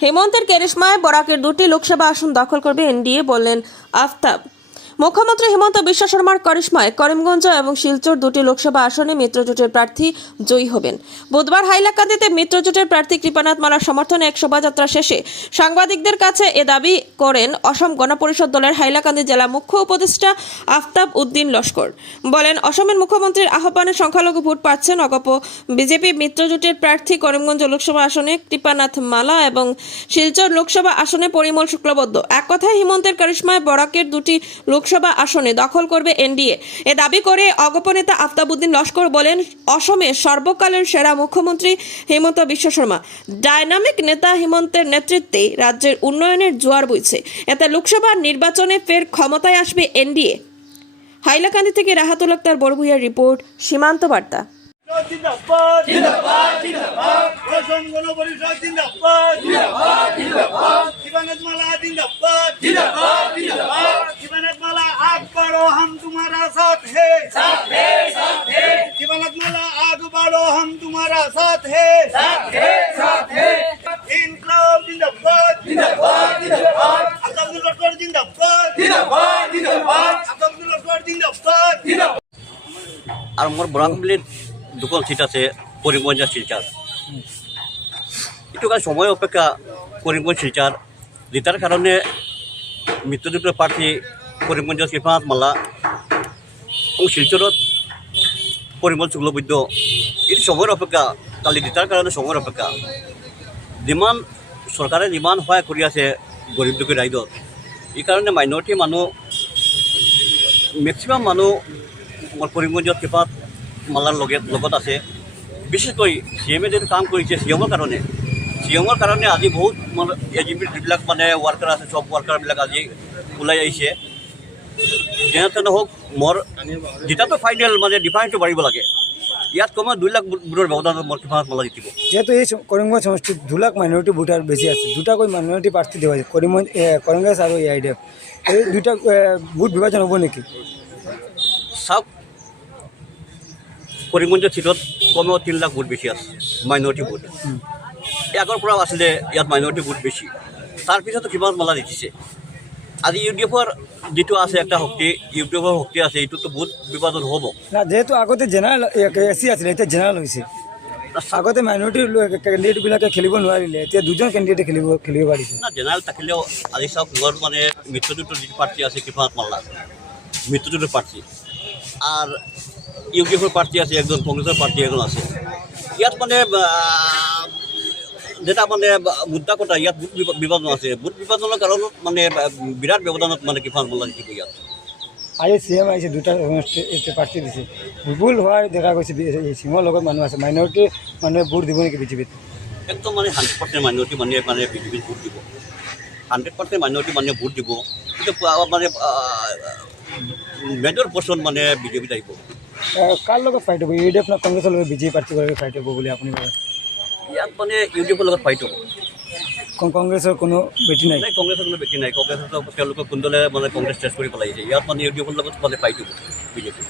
হেমন্তের কেরিশমায় বরাকের দুটি লোকসভা আসন দখল করবে এনডিএ বললেন আফতাব। মুখ্যমন্ত্রী হিমন্ত বিশ্ব শর্মার করিশ্মায় করিমগঞ্জ এবং শিলচর দুটি লোকসভা আসনে মিত্রজোটের প্রার্থী জয়ী হবেন। বুধবার হাইলাকান্দিতে মিত্রজোটের প্রার্থী কৃপানাথ মালার সমর্থনে এক শোভাযাত্রা শেষে সাংবাদিকদের কাছে এ দাবি করেন অসম গণপরিষদ দলের হাইলাকান্দি জেলা মুখ্য উপদেষ্টা আফতাব উদ্দিন লস্কর। বলেন, অসমের মুখ্যমন্ত্রীর আহ্বানে সংখ্যালঘু ভোট পাচ্ছেন অগপ বিজেপি মিত্রজোটের প্রার্থী করিমগঞ্জ লোকসভা আসনে কৃপানাথ মালা এবং শিলচর লোকসভা আসনে পরিমল শুক্লবদ্ধ এক কথায় হিমন্তের কারিশ্মায় বরাকের দুটি লোকসভা আসনে দখল করবে এনডিএ। এ দাবি করে অগপনেতা আফতাবুদ্দিন লস্কর বলেন, অসমে সর্বকালের সেরা মুখ্যমন্ত্রী হেমন্ত বিশ্ব শর্মা। ডায়নামিক নেতা হিমন্তের নেতৃত্বে রাজ্যের উন্নয়নের জোয়ার বইছে। এতে লোকসভা নির্বাচনে ফের ক্ষমতায় আসবে এনডিএ। হাইলাকান্দি থেকে রাহাতুল আক্তার, বড়ভূইয়ার রিপোর্ট, সীমান্ত বার্তা। জিন্দাবাদ আর মোৰ বৰাংবলিত দুখন চিট আছে শিলচাৰ এইটো কাৰণে সময় অপেক্ষা কৰিমগঞ্জ শিলচাৰ যেটাৰ কাৰণে মৃত্যুযুক্ত প্ৰাৰ্থী কৰিমগঞ্জত কৃপানাথ মালা এবং শিলচৰত পৰিমল শুক্লবৈদ্য এইটো সময়ৰ অপেক্ষা কালি যেটাৰ কাৰণে সময়ৰ অপেক্ষা। যিমান চৰকাৰে যিমান সহায় কৰি আছে গৰীব দুখী ৰাইজত এই কাৰণে মাইনৰিটি মানুহ মেক্সিমাম মানুহ আমাৰ কৰিমগঞ্জত কৃপাত মালাৰ লগে লগত আছে। বিশেষকৈ চি এমে যিটো কাম কৰিছে চি এমৰ কাৰণে। চি এমৰ কাৰণে আজি বহুত এ জি পিৰ যিবিলাক মানে ৱাৰ্কাৰ আছে চব ৱাৰ্কাৰবিলাক আজি ওলাই আহিছে। যেনে তেনে হওক মোৰ যেতিয়াতো ফাইনেল মানে ডিফাৰেঞ্চটো বাঢ়িব লাগে। ইয়াত কমেও দুই লাখ ভোটৰ ব্যৱধানত মোৰ কৃপাত মালা জিতিব যেহেতু এই করিমগঞ্জ সমষ্টিত দু লাখ মাইনরিটি ভোটার বেশি আছে। দুটাকৈ মাইনরিটি প্রার্থী দেওয়া যায় করিমগঞ্জ এ, আৰু এ আই ডি এফ এই দুটা ভোট বিভাজন হ'ব নেকি? চাওক কৰিমগঞ্জৰ চিটত কমেও তিনি লাখ ভোট বেছি আছে মাইনৰিটি ভোট। আগৰ পৰা আছিলে ইয়াত মাইনৰিটি ভোট বেছি। তাৰপিছতো কিমান মালা জিতিছে আজি ইউ ডি এফৰ যিটো আছে এটা শক্তি ইউ ডি এফৰ শক্তি আছে এইটোতো বহুত বিভাজন হ'ব। না যেহেতু আগতে জেনেৰেল এ চি আছিলে এতিয়া জেনেৰেল হৈছে। আগতে মাইনৰিটি কেণ্ডিডেটবিলাকে খেলিব নোৱাৰিলে এতিয়া দুজন কেণ্ডিডেটে খেলিব খেলিব পাৰিছে। না জেনেৰেল থাকিলেও আজি চাওক মোৰ মানে মৃত্যুযুদ্ধৰ যিটো প্ৰাৰ্থী আছে কৃপানাথ মাল্লা মৃত্যুযুদ্ধৰ প্ৰাৰ্থী আর ইউ ডি এফৰ প্ৰাৰ্থী আছে একজন কংগ্ৰেছৰ প্ৰাৰ্থী এজন আছে। ইয়াত মানে যেটা মানে মুদ্ৰা কথা ইয়াত ভোট বিভাজন আছে। ভোট বিভাজনৰ কাৰণত মানে বিৰাট ব্যৱধানত মানে কৃপানাথ মাল্লা জিকিব ইয়াত। আজি চি এম আহিছে দুটা প্ৰাৰ্থী দিছে। বিপুল হোৱাৰ দেখা গৈছে চিমৰ লগত মানুহ আছে। মাইনৰিটি মানুহে ভোট দিব নেকি বিজেপিত একদম মানে হাণ্ড্ৰেড পাৰ্চেণ্ট মাইনৰিটি মানুহে মানে বিজেপিত ভোট দিব। হাণ্ড্ৰেড পাৰ্চেণ্ট মাইনৰিটি মানুহে ভোট দিব। কিন্তু মানে মেজৰ পৰ্চন মানে বিজেপিত আহিব। কাৰ লগত ফাইট হ'ব? ইউ ডি এফ না কংগ্ৰেছৰ লগত বিজেপি প্ৰাৰ্থীৰ লগত ফাইট হ'ব বুলি আপুনি ইয়াত মানে ইউটিউবৰ লগত ফাইট কংগ্ৰেছৰ কোনো বেটি নাই? কংগ্ৰেছৰ কোনো বেটি নাই। কংগ্ৰেছৰ তেওঁলোকক কোনদলে মানে কংগ্ৰেছ টেষ্ট কৰি পেলাইছে। ইয়াত মানে ইউটিউবৰ লগত মানে ফাইট বিজেপি